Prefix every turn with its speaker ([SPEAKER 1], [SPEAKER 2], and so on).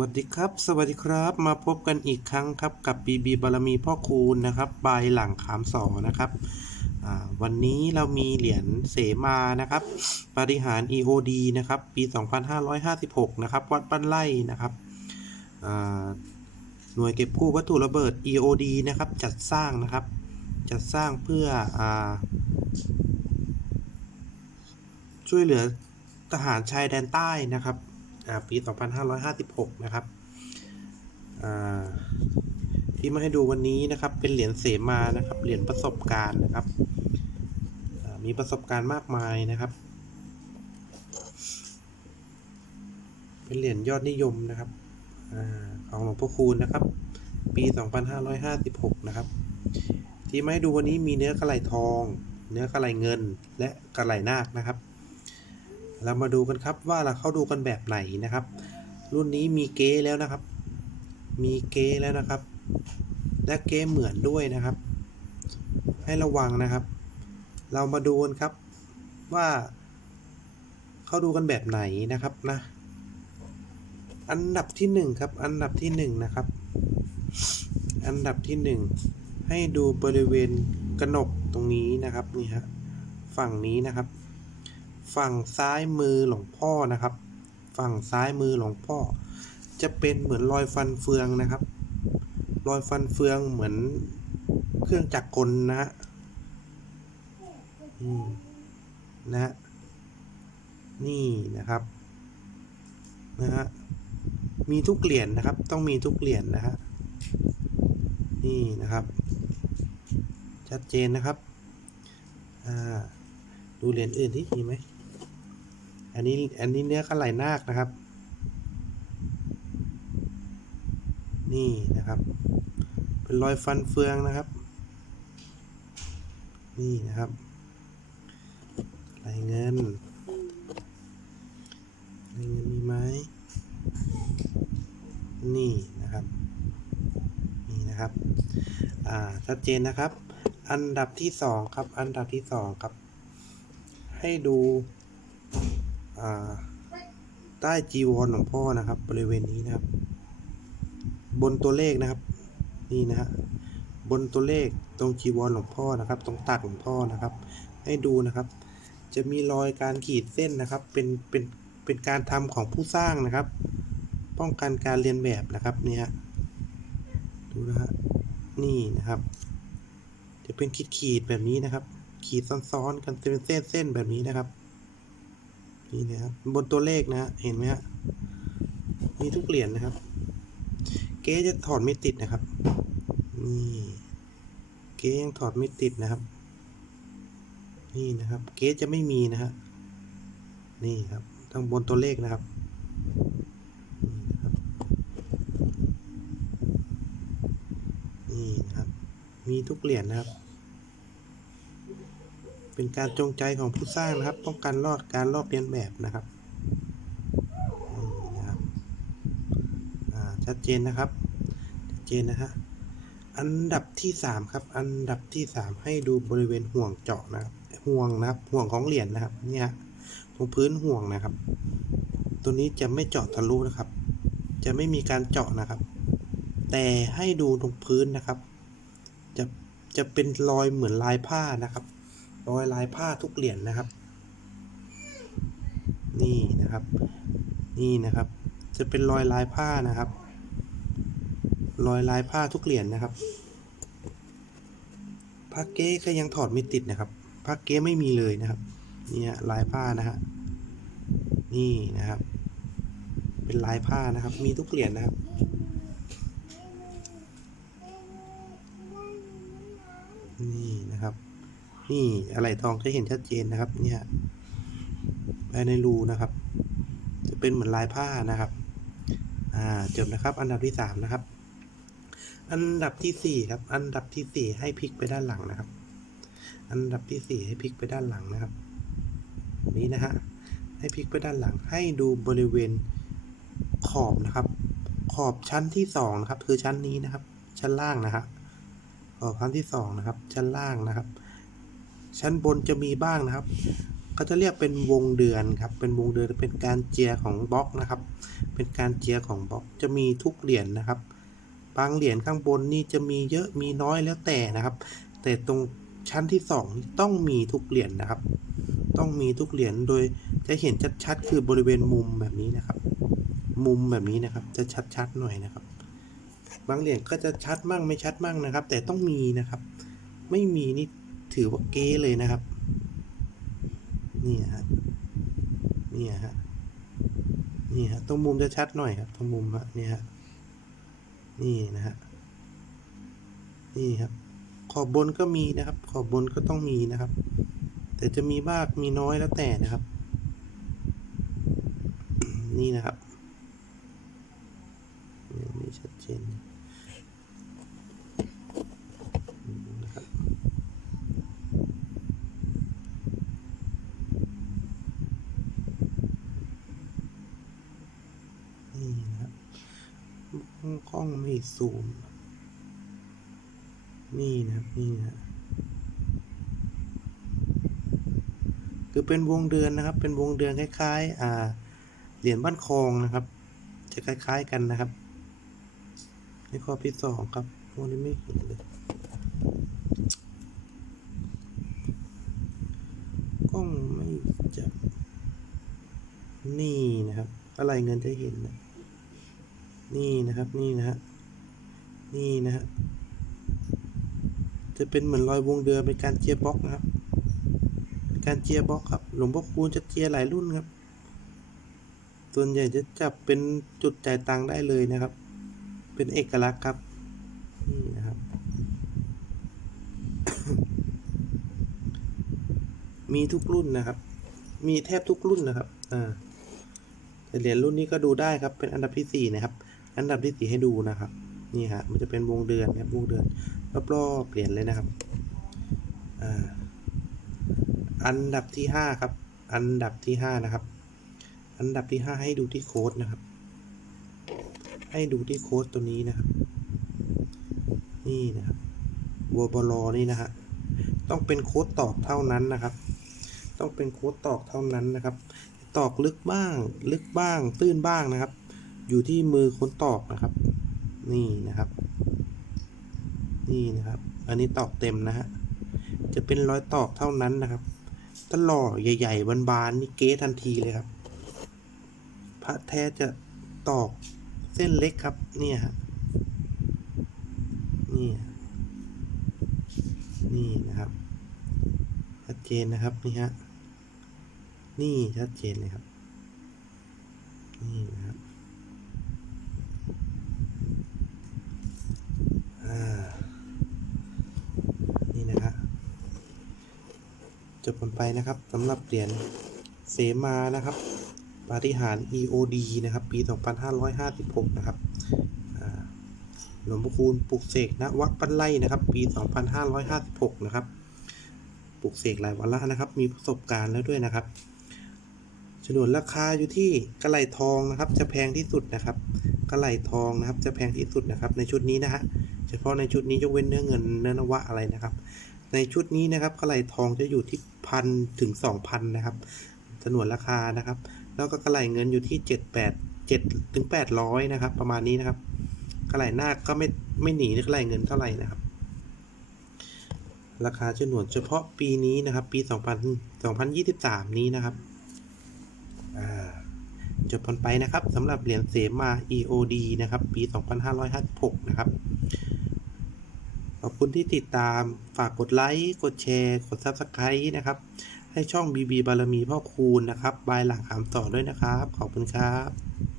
[SPEAKER 1] วัสดีครับ สวัสดีครับ มาพบกันอีกครั้งครับกับบีบีบารมีพ่อคูณนะครับบายหลังขามสอนะครับวันนี้เรามีเหรียญเสมานะครับปาฏิหาร EOD นะครับปี 2556 นะครับ วัดบ้านไร่นะครับหน่วยเก็บกู้วัตถุระเบิด EOD นะครับ จัดสร้างนะครับ จัดสร้างเพื่ออช่วยเหลือทหารชายแดนใต้นะครับ ปี 2556 นะครับที่มาให้ดูวันนี้นะครับ เป็นเหรียญเสมานะครับ เหรียญประสบการณ์นะครับ มีประสบการณ์มากมายนะครับ เป็นเหรียญยอดนิยมนะครับอของหลวงพ่อคูณนะครับ ปี 2556 นะครับ ที่มาให้ดูวันนี้มีเนื้อกระไหลทอง เนื้อกระไหลเงินและกระไหลนาคนะครับ เรามาดูกันครับว่าเราเข้าดูกันแบบไหนนะครับ รุ่นนี้มีเก๊แล้วนะครับ มีเก๊แล้วนะครับ และเก๊เหมือนด้วยนะครับ ให้ระวังนะครับ เรามาดูกันครับว่าเข้าดูกันแบบไหนนะครับนะ อันดับที่หนึ่งครับ อันดับที่หนึ่งนะครับ อันดับที่หนึ่งให้ดูบริเวณกระหนกตรงนี้นะครับนี่ฮะฝั่งนี้นะครับ ฝั่งซ้ายมือหลวงพ่อนะครับ ฝั่งซ้ายมือหลวงพ่อ จะเป็นเหมือนรอยฟันเฟืองนะครับ รอยฟันเฟืองเหมือนเครื่องจักรกลนะฮะนะนี่นะครับนะฮะมีทุกเหรียญนะครับ ต้องมีทุกเหรียญนะฮะนี่นะครับ ชัดเจนนะครับ อ่า ดูเหรียญอื่นที่มีไหม อันนี้อันนี้เนื้อกระไหลนาคนะครับ นี่นะครับ เป็นรอยฟันเฟืองนะครับ นี่นะครับไหลเงินไหลเงินมีไหมนี่นะครับ นี่นะครับ อ่า ชัดเจนนะครับ อันดับที่สองครับ อันดับที่สองครับ ให้ดู ใต้จีวรหลวงพ่อนะครับ บริเวณนี้นะครับ บนตัวเลขนะครับ นี่นะฮะบนตัวเลขตรงจีวรหลวงพ่อนะครับ ตรงตักหลวงพ่อนะครับ ให้ดูนะครับ จะมีรอยการขีดเส้นนะครับ เป็นเป็นเป็นการทำของผู้สร้างนะครับ ป้องกันการเรียนแบบนะครับเนี่ฮะดูนะฮะนี่นะครับ จะเป็นขีดขีดแบบนี้นะครับ ขีดซ้อนๆกันเป็นเส้นเส้นแบบนี้นะครับ นี่นะครับบนตัวเลขนะเห็นไหมฮะมีทุกเหรียญนะครับ เก๊จะถอดไม่ติดนะครับ นี่เก๊ยังถอดไม่ติดนะครับ นี่นะครับ เก๊จะไม่มีนะฮะนี่ครับทางบนตัวเลขนะครับนี่นะครับนี่นะครับมีทุกเหรียญนะครับ เป็นการจงใจของผู้สร้างนะครับ ป้องกันลอดการลอกเลียนแบบนะครับนะครับชัดเจนนะครับ ชัดเจนนะฮะ อันดับที่สามครับ อันดับที่สามให้ดูบริเวณห่วงเจาะนะครับ ห่วงนะครับ ห่วงของเหรียญนะครับ เนี่ยตรงพื้นห่วงนะครับ ตัวนี้จะไม่เจาะทะลุนะครับ จะไม่มีการเจาะนะครับ แต่ให้ดูตรงพื้นนะครับ จะจะเป็นรอยเหมือนลายผ้านะครับ รอยลายผ้าทุกเหรียญนะครับ นี่นะครับ นี่นะครับ จะเป็นรอยลายผ้านะครับ รอยลายผ้าทุกเหรียญนะครับผ้าเก๊ก็ยังถอดไม่ติดนะครับผ้าเก๊ไม่มีเลยนะครับ เนี่ยลายผ้านะฮะนี่นะครับ เป็นลายผ้านะครับ มีทุกเหรียญนะครับนี่นะครับ นี่อะไรทองจะเห็นชัดเจนนะครับ เนี่ยภายในรูนะครับ จะเป็นเหมือนลายผ้านะครับ อ่าจบนะครับ อันดับที่สามนะครับ อันดับที่สี่ครับ อันดับที่สี่ให้พลิกไปด้านหลังนะครับ อันดับที่สี่ให้พลิกไปด้านหลังนะครับแบบนี้นะฮะให้พลิกไปด้านหลัง ให้ดูบริเวณขอบนะครับ ขอบชั้นที่สองนะครับ คือชั้นนี้นะครับ ชั้นล่างนะฮะขอบชั้นที่สองนะครับ ชั้นล่างนะครับ ชั้นบนจะมีบ้างนะครับเขาจะเรียกเป็นวงเดือนครับเป็นวงเดือนเป็นการเจียของบล็อกนะครับ เป็นการเจียของบล็อกจะมีทุกเหรียญนะครับ บางเหรียญข้างบนนี่จะมีเยอะมีน้อยแล้วแต่นะครับ แต่ตรงชั้นที่สองต้องมีทุกเหรียญนะครับ ต้องมีทุกเหรียญโดยจะเห็นชัดๆคือบริเวณมุมแบบนี้นะครับ มุมแบบนี้นะครับจะชัดๆหน่อยนะครับ บางเหรียญก็จะชัดมั่งไม่ชัดมั่งนะครับ แต่ต้องมีนะครับ ไม่มีนี่ ถือว่าเก๊เลยนะครับ นี่ฮะนี่ฮะนี่ฮะตรงมุมจะชัดหน่อยครับตรงมุมฮะนี่ฮะนี่นะฮะนี่ครับขอบบนก็มีนะครับ ขอบบนก็ต้องมีนะครับ แต่จะมีมากมีน้อยแล้วแต่นะครับ นี่นะครับยังไม่ชัดเจนนะครับ นี่นะครับ กล้องไม่ซูม นี่นะครับนี่นะคือเป็นวงเดือนนะครับ เป็นวงเดือนคล้ายๆ อ่า เหรียญบ้านคลองนะครับ จะคล้ายๆกันนะครับ นี่ข้อที่สองครับพวกนี้ไม่เห็นเลยกล้องไม่จับ นี่นะครับ อะไรเงินจะเห็นนะ นี่นะครับนี่นะฮะนี่นะฮะจะเป็นเหมือนรอยวงเดือเป็นการเจียบล็อกนะครับการเจียบล็อกครับ หลวงพ่อคูณจะเจียหลายรุ่นครับ ส่วนใหญ่จะจับเป็นจุดจ่ายตังค์ได้เลยนะครับ เป็นเอกลักษณ์ครับนี่นะครับ มีทุกรุ่นนะครับ มีแทบทุกรุ่นนะครับอ่าเหรียญรุ่นนี้ก็ดูได้ครับเป็นอันดับที่สี่นะครับ อันดับที่สี่ให้ดูนะครับ นี่ฮะ มันจะเป็นวงเดือนครับวงเดือนรอบๆเหรียญเลยนะครับ อ่า อันดับที่ห้าครับ อันดับที่ห้านะครับ อันดับที่ห้าให้ดูที่โค้ดนะครับ ให้ดูที่โค้ดตัวนี้นะครับ นี่นะครับวบลนี่นะฮะ ต้องเป็นโค้ดตอกเท่านั้นนะครับ ต้องเป็นโค้ดตอกเท่านั้นนะครับ ตอกลึกบ้าง ลึกบ้าง ตื้นบ้างนะครับ อยู่ที่มือคนตอกนะครับ นี่นะครับ นี่นะครับ อันนี้ตอกเต็มนะฮะ จะเป็นร้อยตอกเท่านั้นนะครับถ้าหล่อใหญ่ๆบานๆนี่เก๊ทันทีเลยครับ พระแท้จะตอกเส้นเล็กครับ เนี่ยฮะ นี่ นี่นะครับชัดเจนนะครับนี่ฮะ นี่ชัดเจนเลยครับ นี่นะครับ อ่า นี่นะฮะจบกันไปนะครับสำหรับเหรียญเสมานะครับปาฏิหาร EOD นะครับ ปี 2556 นะครับอ่าหลวงพ่อคูณปลุกเสกณวัดปั้นไล่นะครับ ปี 2556 นะครับปลุกเสกหลายวันละนะครับ มีประสบการณ์แล้วด้วยนะครับ ฉนวนราคาอยู่ที่กระไหลทองนะครับ จะแพงที่สุดนะครับ กระไหลทองนะครับ จะแพงที่สุดนะครับ ในชุดนี้นะฮะ เฉพาะในชุดนี้ยกเว้นเนื้อเงินเนื้อนวะอะไรนะครับ ในชุดนี้นะครับกระไหลทองจะอยู่ที่พันถึงสองพันนะครับสนวนราคานะครับ แล้วก็กระไหลเงินอยู่ที่เจ็ดแปดเจ็ดถึงแปดร้อยนะครับ ประมาณนี้นะครับ กระไหลหน้าก็ไม่ไม่หนีกระไหลเงินเท่าไหร่นะครับ ราคาฉนวนเฉพาะปีนี้นะครับ ปีสองพันสองพันยี่สิบสามนี้นะครับ จบกันไปนะครับสำหรับเหรียญเสมา EOD นะครับปี 2556 นะครับ ขอบคุณที่ติดตามฝากกดไลค์ กดแชร์ กด Subscribe นะครับ ให้ช่อง BB บารมีพ่อคูณนะครับบายหลังขามต่อด้วยนะครับ ขอบคุณครับ